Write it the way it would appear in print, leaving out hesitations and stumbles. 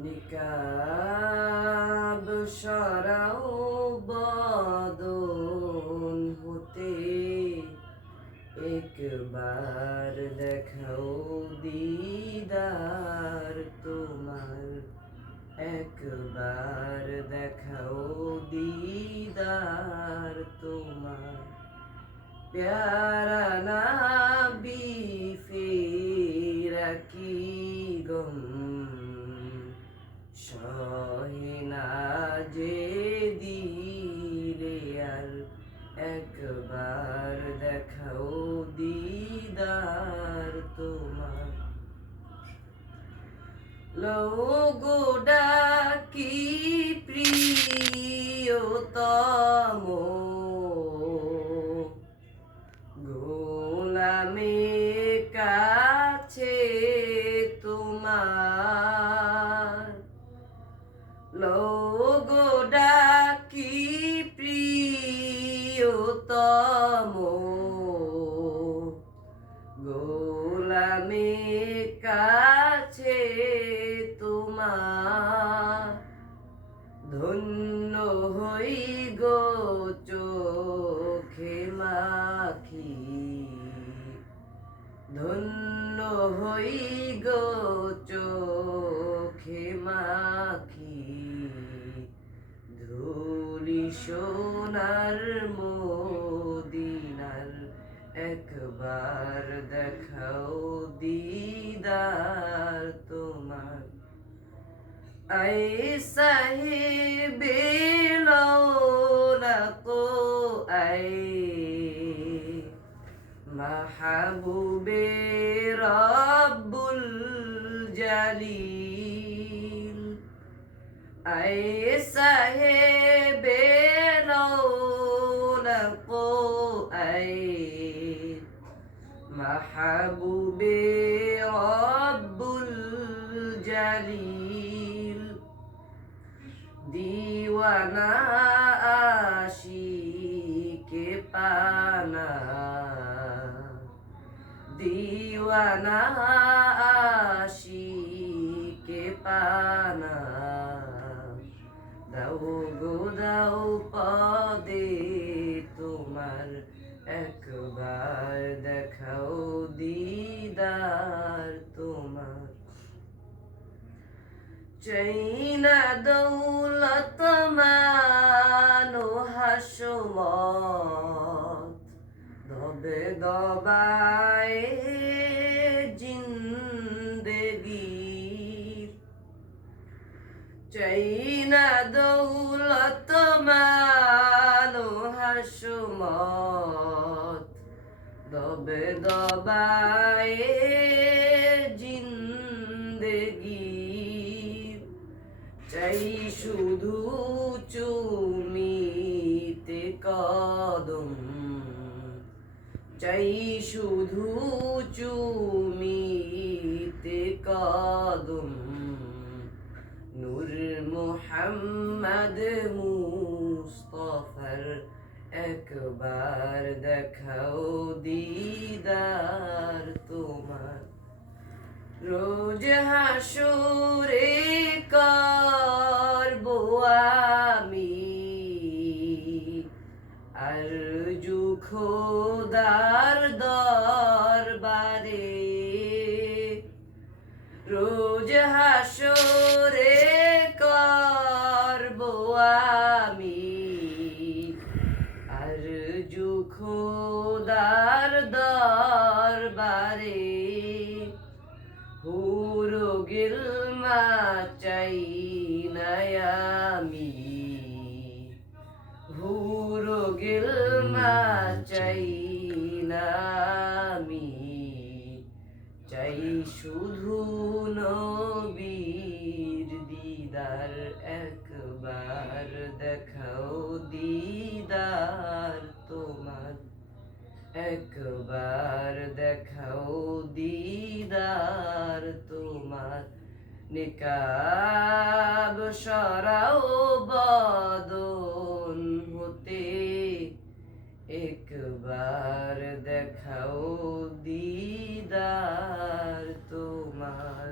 নিকাব সরাও বদন হতে, একবার দেখাও দিদার তোমার, একবার দেখাও দিদার তোমার। প্যারা নবী ফিরা কি গম, সহে না যে দিলে আর, একবার দেখাও দিদার তোমার। লোগো ডাকি প্রিয়তম, গোলামের কাছে তোমার। লোগো ডাকি প্রিয়তম, গোলামের কাছে তোমার। ধন্য হই গো চোখে মাখি, ধন্য হই গো চোখে মাখি, ধুলি সোনার মদিনার, একবার দেখাও দিদার তোমার। আই সাহেবে লৌলাকো আই, মাহবুবে রব্বুল জালিল। আই সাহেবে লৌলাকো আই, মাহবুবে রব্বুল জালিল। দিওয়ানা আশিকে পানা, দিওয়ানা আশিকে পানা। দাও গো দাও পদে তোমার, একবার দেখাও দিদার তোমার। চাইনা দৌলত মানো হাসমত, দবে দবায় জিন্দেগি। চাইনা দৌলত মানো হাসমত, দবে দবায় জিন্দেগি। চাই শুধু চুমিতে কদম, চাই শুধু চুমিতে কদম। নূর মুহাম্মদ মুস্তাফার, একবার দেখাও দিদার তোমার। রোজ হাসুরে করবো আমি আরজু খোদার দরবারে। রোজ হাসুরে করবো আমি আরজু খোদার দরবারে। হুরো গিলমা চাই নায়ামি, হুরো গিলমা চাই নামি। চাই শুধু নবীর দিদার, একবার দেখাও দিদার তোমার, একবার দেখাও দিদার তোমার। নিকাব সরাও বদন হতে, একবার দেখাও দিদার তোমার।